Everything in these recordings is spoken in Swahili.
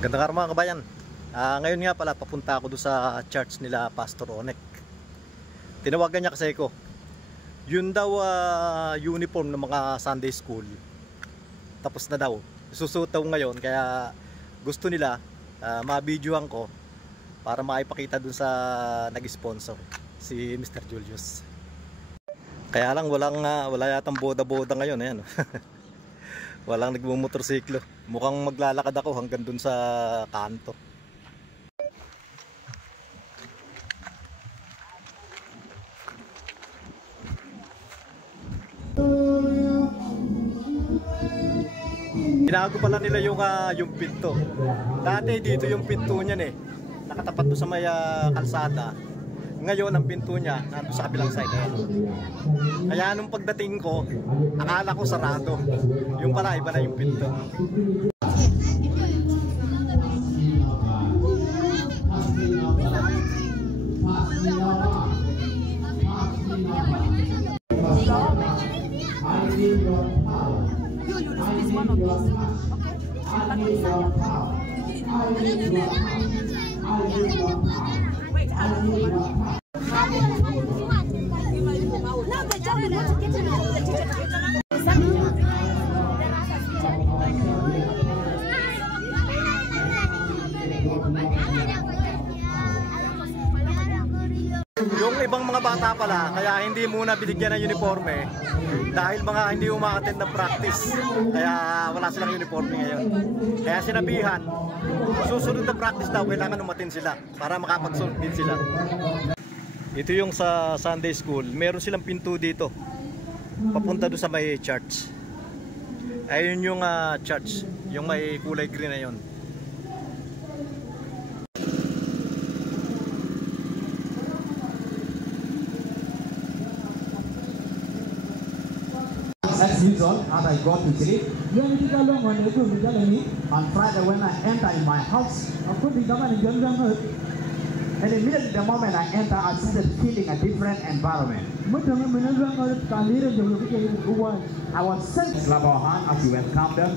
Gandang araw mga kabayan. Ngayon nga pala papunta ako doon sa church nila Pastor Onek. Tinawagan niya kasi ko. Yun daw uniform ng mga Sunday school. Tapos na daw. Susuot daw ngayon kaya gusto nila ma-videoan ko para maipakita doon sa nag-sponsor si Mr. Julius. Kaya lang wala yatang boda-boda ngayon, ayan. Walang nagmumotorsiklo. Mukhang maglalakad ako hanggang dun sa kanto. Binago pala nila yung pinto. Dati dito yung pinto niyan eh. Nakatapat doon sa may kalsada. Ngayon ang pinto niya nandun sa kabilang side. Kaya nung pagdating ko, akala ko sarado. Yung pala iba na yung pinto. Yung ibang mga bata pala, kaya hindi muna binigyan ng uniforme dahil mga hindi umaattend ng practice. Kaya wala silang uniforme ngayon. Kaya sinabihan, susunod na practice daw, kailangan umattend sila para makapagsunod din sila. Ito yung sa Sunday school. Meron silang pinto dito papunta doon sa may church. Ayun yung church, yung may kulay green na yun. As usual, as I go to sleep, on Friday when I enter in my house, and immediately the moment I enter, I started feeling a different environment. I was sent to clap our hand as you welcome them.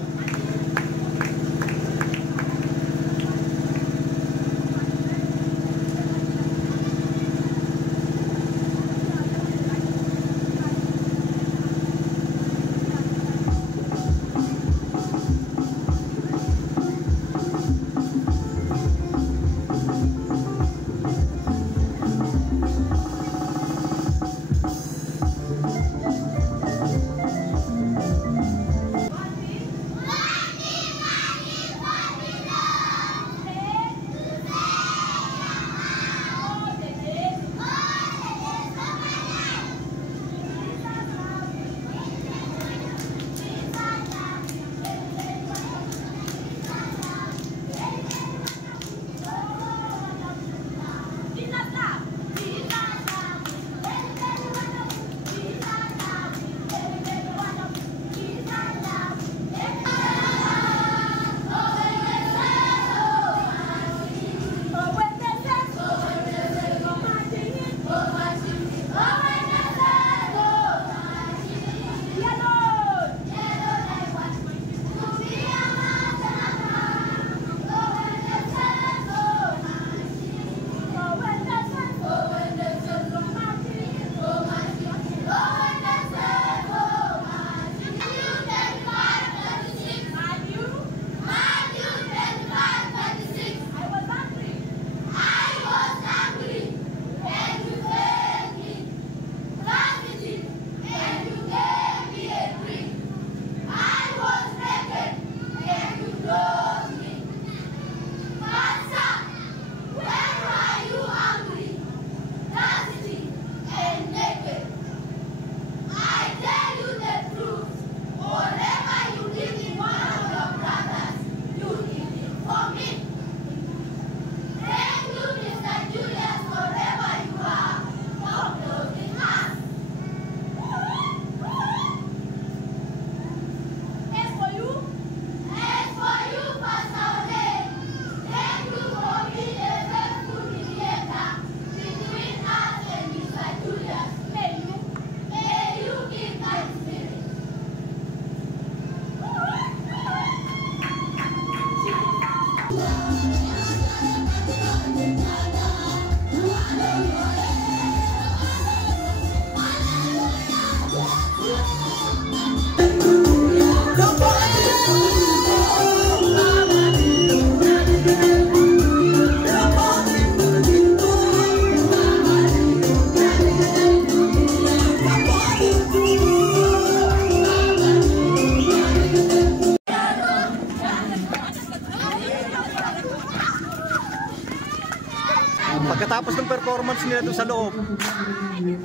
Pagkatapos ng performance nila doon sa loob,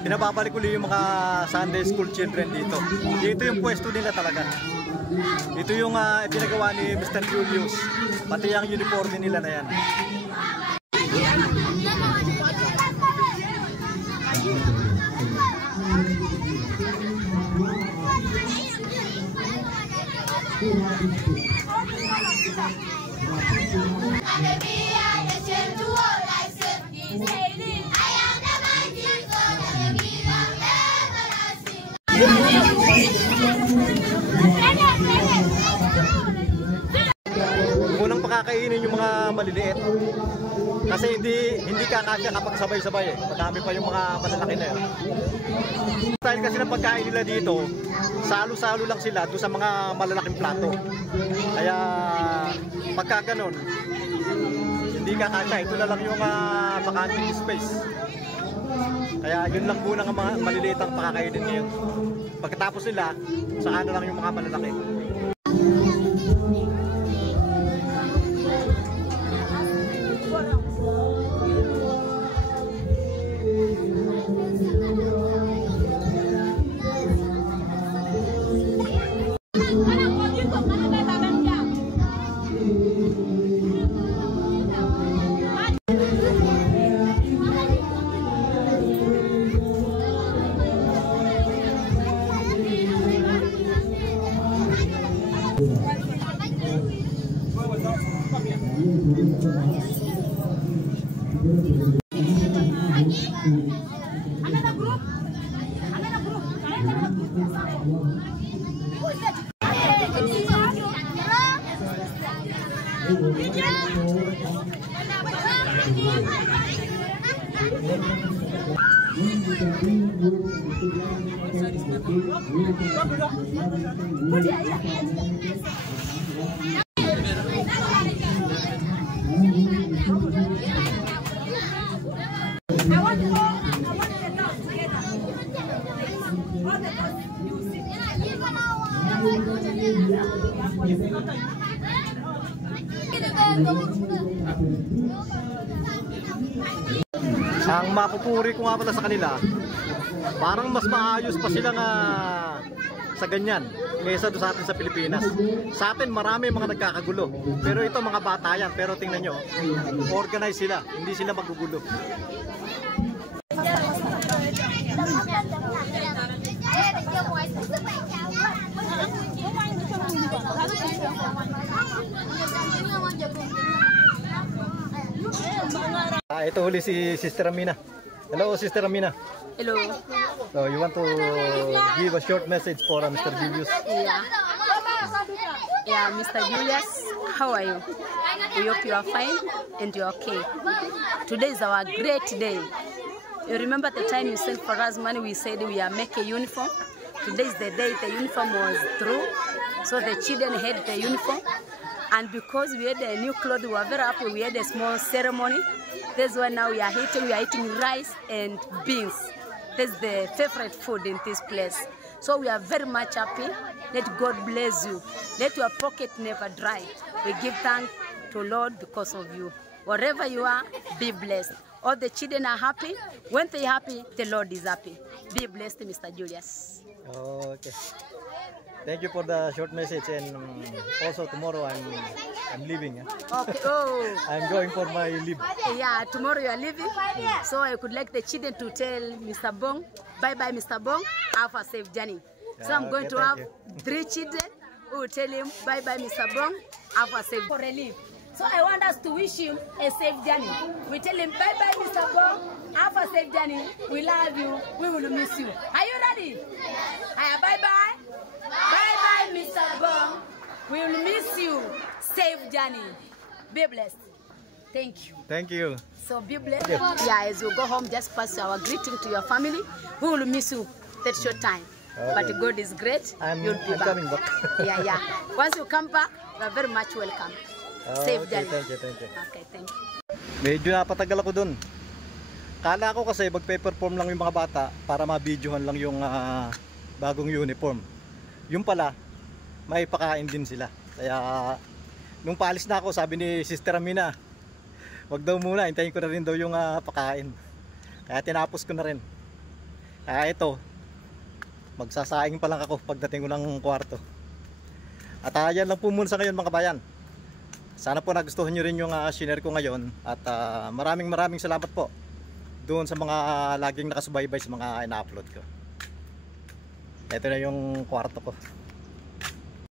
pinababalik ulit yung mga Sunday School children dito. Dito yung pwesto nila talaga. Ito yung ipinagawa ni Mr. Julius, pati ang uniforme nila na yan. Unang pakakainin yung mga maliliit kasi hindi kakasya kapag sabay-sabay eh. Madami pa yung mga malalaki na yun. Dahil kasi ng pagkain nila dito, salo-salo lang sila doon sa mga malalaking plato. Kaya pagka ganun, hindi kakasya. Ito na lang yung vacanting space. Kaya yun lang muna ang mga maliliit ang pakakainin ngayon. Pagkatapos nila, saka na lang yung mga malalaki. Ang mapupuri ko nga pala sa kanila, parang mas maayos pa sila nga sa ganyan kaysa doon sa atin sa Pilipinas. Sa atin marami mga nagkakagulo, pero ito mga bata yan, pero tingnan nyo, organize sila, hindi sila magugulo. Ito huli si Sister Amina. Hello, Sister Amina. Hello. So you want to give a short message for Mr. Julius? Yeah, Mr. Julius, how are you? We hope you are fine and you are okay. Today is our great day. You remember the time you sent for us money, we said we are making a uniform. Today is the day the uniform was through. So the children had the uniform. And because we had a new clothes, we were very happy. We had a small ceremony. That's why now we are eating rice and beans. That's the favorite food in this place. So we are very much happy. Let God bless you. Let your pocket never dry. We give thanks to Lord because of you. Wherever you are, be blessed. All the children are happy. When they are happy, the Lord is happy. Be blessed, Mr. Julius. Okay. Thank you for the short message, and also tomorrow I'm leaving. Okay. Oh. I'm going for my leave. Yeah, tomorrow you are leaving. So I could like the children to tell Mr. Bong, bye-bye Mr. Bong, have a safe journey. So I'm going to have 3 children who will tell him, bye-bye Mr. Bong, have a safe for a leave. So I want us to wish him a safe journey. We tell him, bye-bye Mr. Bong, have a safe journey. We love you, we will miss you. Are you ready? Bye-bye. Bye-bye Mr. Bong, we will miss you. Safe journey. Be blessed. Thank you. Thank you. So be blessed. Yeah, as you go home, just pass our greeting to your family. We will miss you that short time. But God is great. You'll be I'm back. coming back. Yeah. Once you come back, you are very much welcome. Safe Okay, journey. thank you. Okay, thank you. Medyo napatagal ako dun. Kala ko kasi magpe-perform lang yung mga bata para ma-videohan lang yung bagong uniform. Yung pala, may pakain din sila. Kaya nung paalis na ako, sabi ni Sister Amina, wag daw muna, hintayin ko na rin daw yung pakain. Kaya tinapos ko na rin. Kaya ito, magsasaing pa lang ako pagdating ko ng kwarto. At yan lang po muna sa ngayon mga kabayan. Sana po nagustuhan nyo rin yung share ko ngayon. At maraming salamat po doon sa mga laging nakasubaybay sa mga ina-upload ko. Ito na yung kwarto ko.